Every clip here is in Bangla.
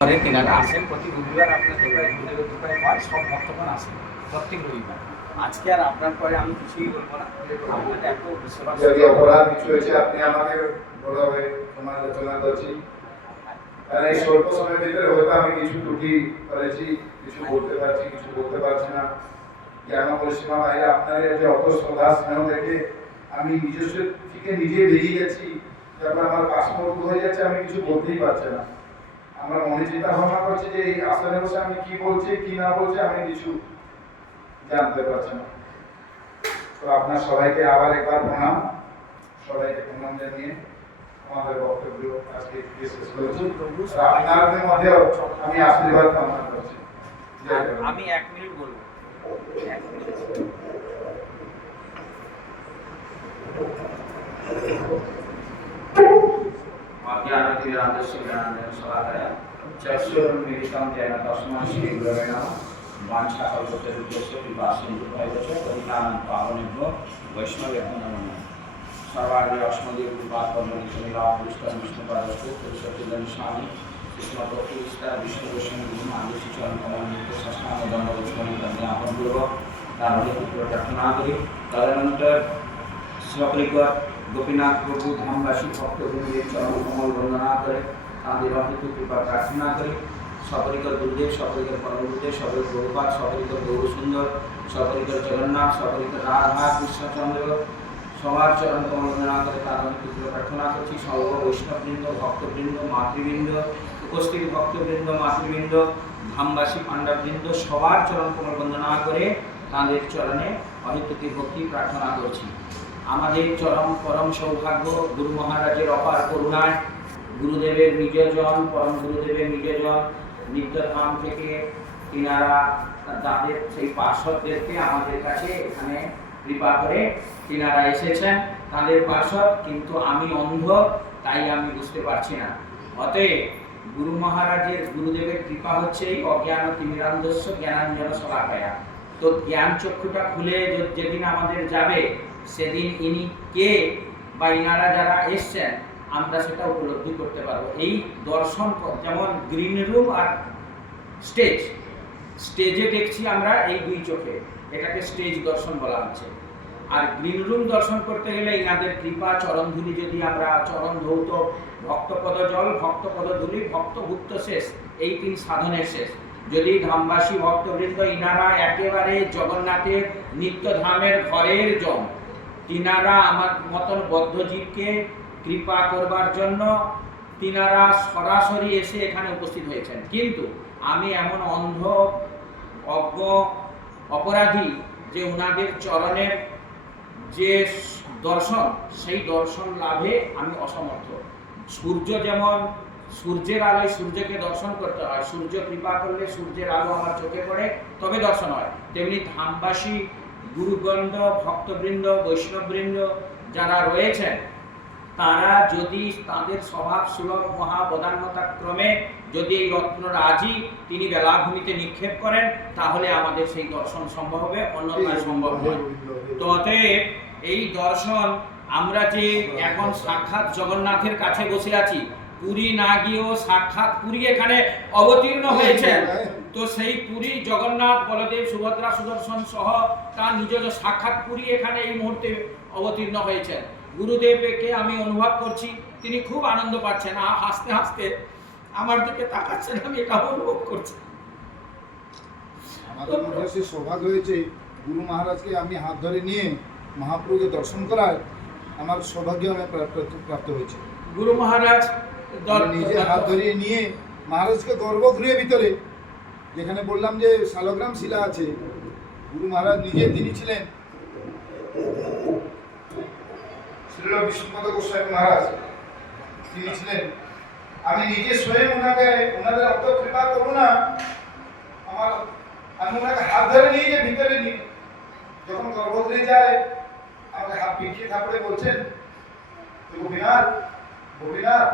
তেনারা আসেন প্রতি রবিবার, আপনার দুটায় হয়, সব ভক্তগণ আসেন প্রত্যেক রবিবার। আজকে আর আপনার পরে আমি কিছুই বলবো না, আপনাদের এত যদি অপরাধ কিছু হয়েছে আপনি আমাকে বলাবে, সমালোচনা করছি। কারণ এই স্বল্প সময়ের ভিতরে হয়তো আমি কিছু ত্রুটি করেছি, কিছু বলতে পারছি, কিছু বলতে পারছি না। জ্ঞান পরিসীমা বাইরে আপনার যে অত শ্রদ্ধা স্নেহ দেখে আমি নিজস্ব থেকে নিজে বেরিয়ে গেছি, তারপর আমার পাসপোর্ট হয়ে যাচ্ছে, আমি কিছু বলতেই পারছি না। আমরা মনে চিন্তা ভাবনা করছি যে এই আসলে বসে আমি কি বলছি কি না বলছি আমি কিছু জানতে পারছি না। তো আপনার সবাইকে আবার একবার প্রণাম, সবাইকে প্রণাম জানিয়ে আমাদের বক্তব্য আজকে শেষ করেছি। আপনাদের মধ্যে আমি আশীর্বাদ কামনা করছি। আমি 1 মিনিট বলবো। सर्वार्गे अस्मदीय स्वामी कृष्णपक्षिष्टा विष्णुगोस्वामी गुरु आदेशी चरण कमल सष्टांग दंड ज्ञापन पूर्वक प्रार्थना करी। तदनंतर সকলিকর গোপীনাথ প্রভু ধামবাসী ভক্তবৃন্দের চরণ কমল বন্দনা করে তাঁদের অহিত কৃপা প্রার্থনা করি। সকলিকর গুরুদেব, সকলিকর পরমগুরুদেব, সকল প্রভুপাদ, সকলিকর গৌরসুন্দর, সকলিকর জগন্নাথ, সকলিকর রাধা কৃষ্ণচন্দ্র সবার চরণ কমল বন্দনা করে তার অহিত কৃপা প্রার্থনা করছি। সর্ব বৈষ্ণববৃন্দ, ভক্তবৃন্দ, মাতৃবৃন্দ, উপস্থিত ভক্তবৃন্দ, মাতৃবৃন্দ, ধামবাসী পাণ্ডববৃন্দ সবার চরণ কমল বন্দনা করে তাঁদের চরণে অহিত ভক্তি প্রার্থনা করছি। আমাদের চরম পরম সৌভাগ্য গুরু মহারাজের অপার করুণায় গুরুদেবের নিজজন, পরম গুরুদেবের নিজজন নিত্যধাম থেকে তিনারা তাদের সেই পার্শ্বদেরকে আমাদের কাছে এখানে কৃপা করে তিনারা এসেছেন, তাদের পার্শ্বদ। কিন্তু আমি অন্ধ, তাই আমি বুঝতে পারছি না। অতএব গুরু মহারাজের গুরুদেবের কৃপা হচ্ছে এই অজ্ঞান তিমিরান্ধস্য জ্ঞানাঞ্জন শলাকায়া। তো জ্ঞান চক্ষুটা খুলে যেদিন আমাদের যাবে সেদিন ইনি কে বা ইনারা যারা এসছেন আমরা সেটা উপলব্ধি করতে পারবো। এই দর্শন যেমন গ্রিন রুম আর স্টেজ, স্টেজে দেখছি আমরা এই দুই চোখে, এটাকে স্টেজ দর্শন বলা হচ্ছে। আর গ্রিন রুম দর্শন করতে গেলে ইনাদের কৃপা চরণধুলি যদি আমরা চরণ ধৌত ভক্তপদ জল, ভক্তপদ ধুলি, ভক্তভুক্ত শেষ, এই 3 সাধনের শেষ। যদি ধামবাসী ভক্তবৃন্দ ইনারা একেবারে জগন্নাথের নিত্যধামের ঘরের জন, তিনারা আমার মতন বদ্ধজীবকে কৃপা করবার জন্য তিনারা সরাসরি এসে এখানে উপস্থিত হয়েছেন। কিন্তু আমি এমন অন্ধ অজ্ঞ অপরাধী যে ওনাদের চরণের যে দর্শন, সেই দর্শন লাভে আমি অসমর্থ। সূর্য যেমন সূর্যের আলোয় সূর্যকে দর্শন করতে হয়, সূর্য কৃপা করলে সূর্যের আলো আমার চোখে পড়ে তবে দর্শন হয়, তেমনি ধামবাসী গুরুবৃন্দ, ভক্তবৃন্দ, বৈষ্ণববৃন্দ যারা রয়েছেন তারা যদি তাদের স্বভাব সুলভ মহাবদান্যতা ক্রমে যদি এই রত্নরাজি তিনি বেলাভূমিতে নিক্ষেপ করেন তাহলে আমাদের সেই দর্শন সম্ভব হবে, অন্যথায় সম্ভব নয়। তো অতএব এই দর্শন আমরা যে এখন সাক্ষাৎ জগন্নাথের কাছে বসে আছি, পুরী না গিয়েও সাক্ষাৎ পুরী এখানে অবতীর্ণ হয়েছেন। তো সেই পুরী জগন্নাথ, বলদেব, সুভদ্রা, সুদর্শন সহ তার নিজস্ব সাক্ষাৎ পুরী এখানে এই মুহূর্তে অবতীর্ণ হয়েছেন। গুরুদেবকে আমি অনুভব করছি তিনি খুব আনন্দ পাচ্ছেন, হাসতে হাসতে আমার দিকে তাকাচ্ছেন, আমি এটা অনুভব করছি। আমাদের মধ্যে সে সৌভাগ্য হয়েছে গুরু মহারাজকে আমি হাত ধরে নিয়ে মহাপ্রভুকে দর্শন করার আমার সৌভাগ্য আমি প্রাপ্ত হয়েছে। গুরু মহারাজ নিজে হাত ধরিয়ে নিয়ে মহারাজকে গর্ভগৃহের ভিতরে, যেখানে বললাম যে শালগ্রাম শিলা আছে, গুরু মহারাজ নিজে তিনি ছিলেন শ্রীল বিষ্ণুপদ গোস্বামী মহারাজ, তিনি ছিলেন। আমি নিজে স্বয়ং ওনাদের অত কৃপা করবো না, আমি ওনাকে হাত ধরে নিয়ে যে ভিতরে নিয়ে যখন গর্ভগৃহে যায় আমাকে হাত পিঠিয়ে থাপড়ে বলছেন গোপীনাথ গোপীনাথ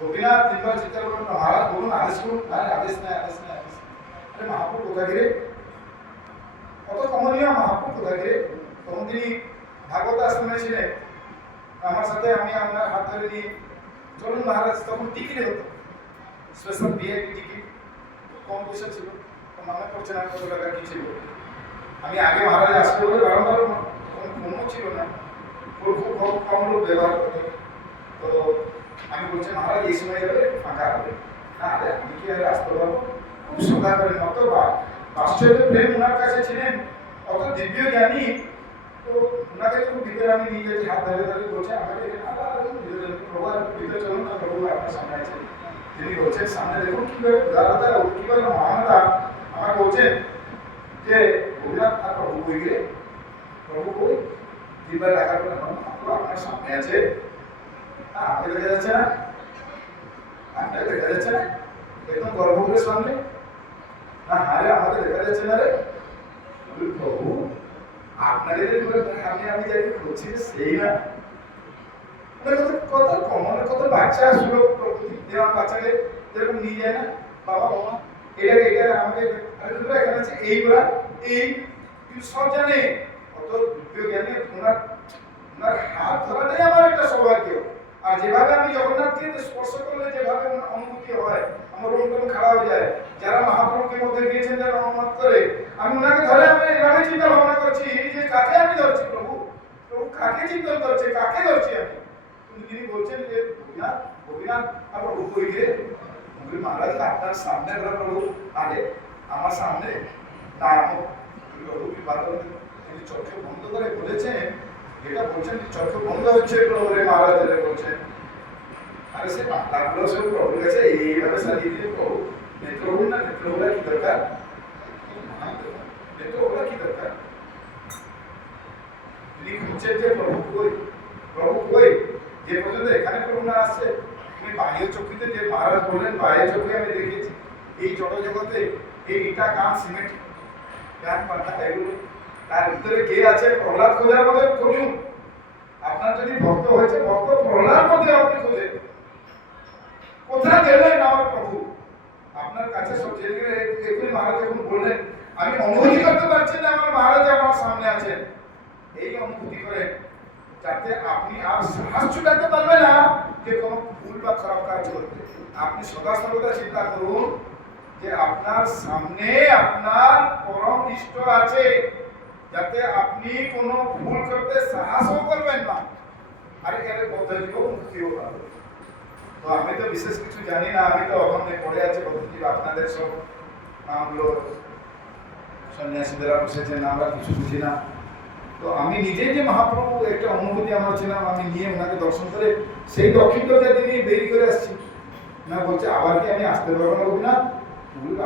গোপীনাথ, 3 বার চিৎকার করলেন, মহারাজ বলুন আদেশ করুন। আদেশ নাই, আদেশ নাই, আদেশ। আরে মহাপ্রভু কোথায় গিরে, কত কমনীয় মহাপ্রভু কোথায় গিরে। তখন তিনি ভাগবত আশ্রমে ছিলেন, আমার সাথে আমি আপনার হাত ধরে নিয়ে চলুন মহারাজ, তখন টিকিটে হতো স্পেশাল ভিআইপি টিকিট, কম পয়সা ছিল, তো মনে করছে না কত টাকা কি ছিল। আমি আগে মহারাজ আসতে বলে বারংবার ফোনও ছিল না, খুব কম লোক ব্যবহার করতে। তো আমি বলছি মহারাজ এই সময় যাবে ফাঁকা হবে না, আরে আমি কি আর আসতে পারবো, খুব শ্রদ্ধা করেন, অত পাশ্চাত্য প্রেম ওনার কাছে ছিলেন, অত দিব্য জ্ঞানী। তো ওনাকে খুব ভিতরে আমি নিয়ে যাচ্ছি, হাত ধরে ধরে বলছে আমাকে প্রভু ভিতরে চলুন না, প্রভু আপনার সামনে আছে। তিনি বলছেন সামনে দেখুন কিভাবে উদারতা কিভাবে মহানতা, আমাকে বলছেন যে রঘুনাথ আর প্রভু বই গেলে প্রভু বই তিনবার ডাকার পরে আপনার সামনে আছে, আমাকে দেখা যাচ্ছে না, আপনাকে দেখা যাচ্ছে না, একদম গর্ভগৃহের সামনে না, হারে আমাকে দেখা যাচ্ছে না রে। প্রভু আপনাদের আমি যাকে খুঁজছি সেই না, কত কমনের কত বাচ্চা আসলো প্রকৃতি যেমন বাচ্চাকে যেরকম নিয়ে যায় না, বাবা বাবা এটা আমাকে এখানে আছে এইবার এই সব জানে, কত জ্ঞানী ওনার হাত ধরাটাই আমার একটা সৌভাগ্য। আর যেভাবে আমি জগন্নাথকে স্পর্শ করলে যেভাবে অনুভূতি হয়, আমার রোম খাড়া হয়ে যায়। যারা মহাপ্রভুকে মধ্যে গিয়েছেন যারা অনুমত করে, আমি ওনাকে ধরে আমি এভাবে চিন্তা ভাবনা করছি যে কাকে আমি ধরছি, প্রভু প্রভু কাকে চিন্তন করছে, কাকে ধরছি আমি। কিন্তু তিনি বলছেন যে গোপীনাথ গোপীনাথ আর প্রভু কই গিয়ে মহারাজ আপনার সামনে প্রভু, আরে আমার সামনে না, প্রভু কি বাদ তিনি চোখে বন্ধ করে বলেছেন, যেটা বলছেন চোখে বন্ধ হচ্ছে প্রভু রে মহারাজের বলছেন, আরে সে পাগলাগুলো সব প্রভুর কাছে এইভাবে সাজিয়ে দিয়ে প্রভু নেত্রভূ না, নেত্রভূরা কি দরকার, নেত্রভূরা কি দরকার। তিনি খুঁজছেন যে প্রভু কই, যে পর্যন্ত এখানে প্রভু না আসছে। তুমি বাহ্য চক্ষুতে যে মহারাজ বললেন, বাহ্য চোখে আমি দেখেছি এই জড় জগতে এই ইটা কান সিমেন্ট জ্ঞান পান্থা এগুলো, তার ভিতরে কে আছে প্রহ্লাদ খোঁজার মধ্যে খুঁজুন। আপনার যদি ভক্ত হয়েছে ভক্ত প্রহ্লাদ মধ্যে আপনি খুঁজে কোথায় গেলেন আমার প্রভু, আপনার কাছে সব জেনে এখনই মহারাজ যখন বললেন আমি অনুভূতি করতে পারছি না আমার মহারাজ আমার সামনে আছেন, এই অনুভূতি করেন যাতে আপনি আর সাহস ছুটাতে পারবে না যে কোনো ভুল বা খারাপ কাজ করতে। আপনি সদা সর্বদা চিন্তা করুন যে আপনার সামনে আপনার পরম ইষ্ট আছে, যাতে আপনি কোনো ভুল করতে সাহসও করবেন না, আর এর পদ্ধতিও মুক্তিও পাবেন। তো আমি তো বিশেষ কিছু জানি না, আমি তো ওখানে পড়ে আছি পদ্ধতি, আপনাদের সব নামগুলো সন্ন্যাসীদেরা বসেছেন, আমরা কিছু বুঝি না। তো আমি নিজেই যে মহাপ্রভু একটা অনুভূতি আমার ছিলাম, আমি নিয়ে ওনাকে দর্শন করে সেই দক্ষিণ দরজা দিয়ে বেরিয়ে করে আসছি না, বলছে আবার কি আমি আসতে পারবো না রঘুনাথ,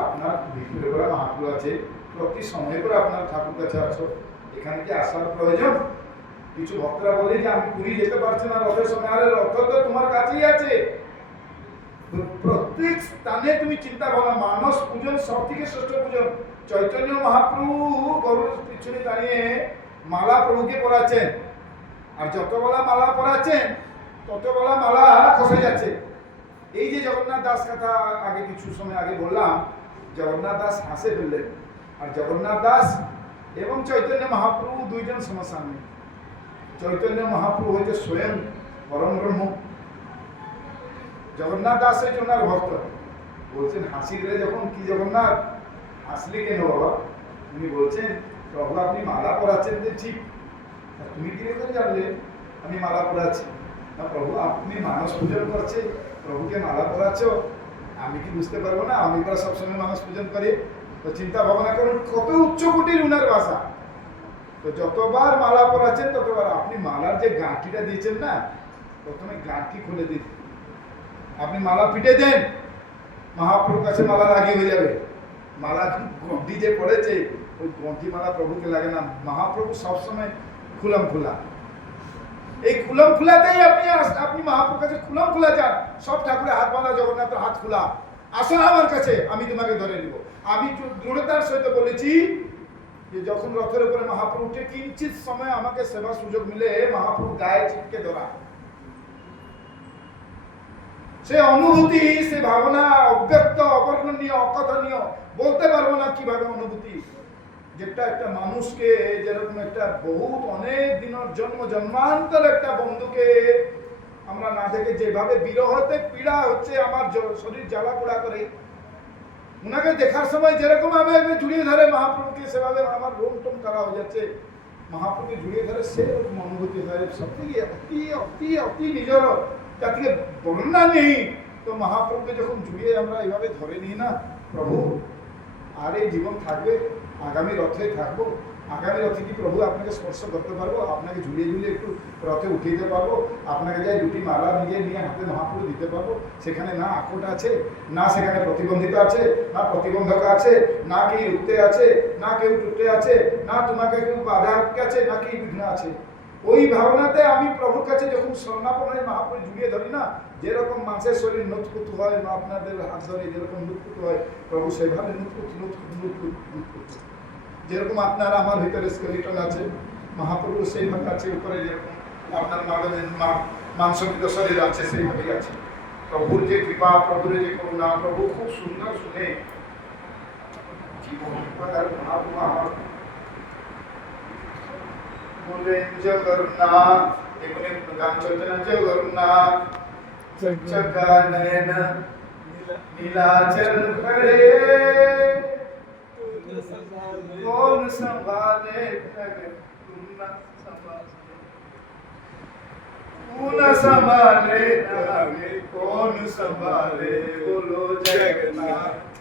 আপনার ভিতরে করে মহাপ্রভু আছে, প্রতি সময় করে আপনার ঠাকুর কাছে আছো, এখানে কি আসার প্রয়োজন। কিছু ভক্তরা বলে যে আমি পুরী যেতে পারছি না রথের সময়, আরে রথ তো তোমার কাছেই আছে, প্রত্যেক স্থানে তুমি চিন্তা ভাবনা, মানস পূজন সব থেকে শ্রেষ্ঠ পূজন। চৈতন্য মহাপ্রভু গরুর পিছনে দাঁড়িয়ে মালা প্রভুকে পরাচ্ছেন, আর যতবেলা মালা পরাচ্ছেন ততবেলা মালা খসে যাচ্ছে। এই যে জগন্নাথ দাস কথা আগে কিছু সময় আগে বললাম, জগন্নাথ দাস হাসে ফেললেন, আর জগন্নাথ দাস এবং চৈতন্য মহাপ্রভু দুইজন সমসাময়িক। চৈতন্য মহাপ্রভু হচ্ছে স্বয়ং পরম ব্রহ্ম, জগন্নাথ দাস হচ্ছে ওনার ভক্ত। বলছেন হাসি দিলে যখন কি জগন্নাথ হাসলি কেন বাবা, উনি বলছেন প্রভু আপনি মালা পরাচ্ছেন যে ঠিক, তুমি কি করে জানলে আমি মালা পরাচ্ছি, না প্রভু আপনি মানস পূজন করছে, প্রভুকে মালা পরাচ্ছ, আমি কি বুঝতে পারবো না, আমি তো সবসময় মানস পূজন করি। তো চিন্তা ভাবনা করুন কত উচ্চকোটির উনার ভাষা। তো যতবার মালা পরাচ্ছেন ততবার আপনি মালার যে গাঁঠিটা দিয়েছেন না, প্রথমে গাঁঠি খুলে দিন, আপনি মালা পিটে দেন, মহাপ্রভুর কাছে মালা লাগিয়ে হয়ে যাবে। মালা গন্ঠি যে পড়েছে ওই গন্ঠি মালা প্রভুকে লাগে না, মহাপ্রভু সবসময় খুলাম খোলা, এই খুলাম খোলাতেই আপনি মহাপ্রভুর কাছে খুলাম খোলা যান। সব ঠাকুরের হাত বাঁধা, জগন্নাথের হাত খোলা, আসো আমার কাছে আমি তোমাকে ধরে নিব। আমি দৃঢ়তার সহিত বলেছি যে যখন রথের উপরে মহাপ্রভু উঠে কিঞ্চিত সময় আমাকে সেবা সুযোগ মিলে মহাপ্রভু গায়ে চিপকে ধরা, সে অনুভূতি, সে ভাবনা অব্যক্ত, অবর্ণনীয়, অকথনীয়, বলতে পারবো না কিভাবে অনুভূতি, যেটা একটা মানুষকে যেরকম একটা বহুত অনেক দিনের জন্মান্তর একটা বন্ধুকে আমরা না দেখে যেভাবে বিরহতে পীড়া হচ্ছে, আমার শরীর জ্বালা পোড়া করে, উনাকে দেখার সময় যেরকম আমাকে জড়িয়ে ধরে মহাপ্রভুকে, সেভাবে আমার রোম টোম করা হয়ে যাচ্ছে। মহাপ্রভুকে জড়িয়ে ধরে সেরকম অনুভূতি হয়, সত্যি অতি অতি অতি নিজের, তার থেকে বর্ণনা নেই। তো মহাপ্রভুকে যখন জুড়িয়ে আমরা এইভাবে ধরে নিই না, প্রভু আর এই জীবন থাকবে, আগামী রথে থাকবো, আগামী রথে কি প্রভু আপনাকে স্পর্শ করতে পারবো, আপনাকে ঝুলিয়ে ঝুলিয়ে একটু রথে উঠিয়ে দিতে পারবো, আপনাকে যাই দুটি মালা নিজে নিয়ে হাতে মহাপ্রভু দিতে পারবো, সেখানে না আকট আছে, না সেখানে প্রতিবন্ধিতা আছে, না প্রতিবন্ধক আছে, না কেউ রুখতে আছে, না কেউ টুটতে আছে, না তোমাকে কেউ বাধা আটকে আছে, না কি বিঘ্ন আছে। ওই ভাবনাতে আমি প্রভুর কাছে যখন স্বর্ণাপন্ন মহাপ্রভু জুড়িয়ে ধরি না, যেরকম মাছের শরীর নুৎপুত হয়, আপনাদের হাত ধরে যেরকম নুৎপুত হয়, প্রভু সেভাবে নুৎপুত। যেরকম আপনার আমার ভিতরে স্কেলিটন আছে, মহাপ্রভু সেইভাবে আছে, উপরে যেরকম আপনার মাংসপিত শরীর আছে সেইভাবেই আছে। প্রভুর যে কৃপা, প্রভুর যে করুণা, প্রভু খুব সুন্দর শুনে জীবন মহাপ্রভু আমার বলেন জগন্নাথ, এখানে গান চলছে না, জগন্নাথ চক্কা নয়ন নীলাচল হরে, कौन संभाले तुम न संभाले, कौन संभाले बोलो जगन्नाथ।